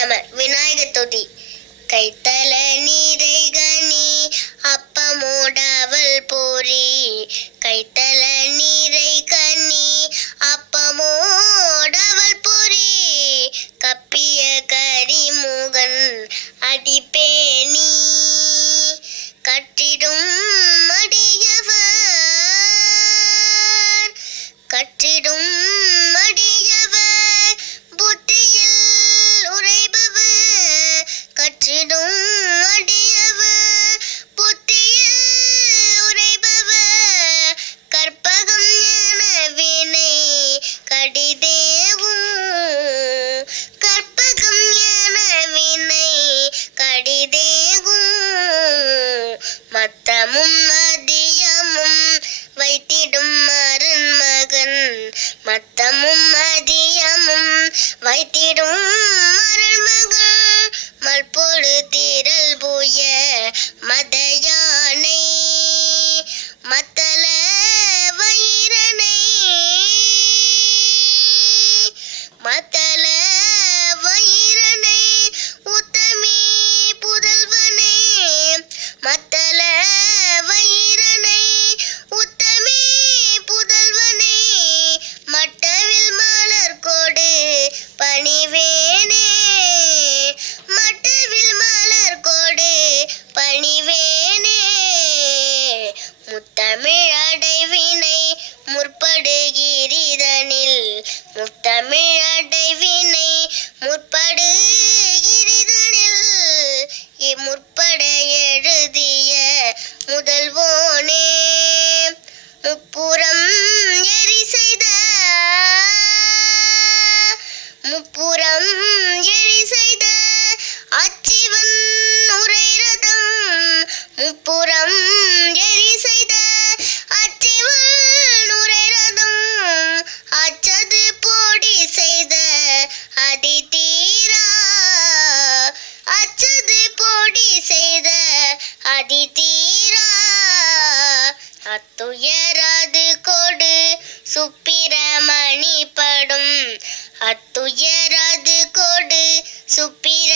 நம விநாயக தொதி கைத்தல நீரை மத்தமும் மதியமும் வைத்திடும் மருண்மகன் மத்தமும் மதியமும் வைத்திடும் முப்புறம் எரி செய்த முப்புறம் அத்துயரது கொடு சுப்பிரமணி படும் அத்துயரது கொடு சுப்பிர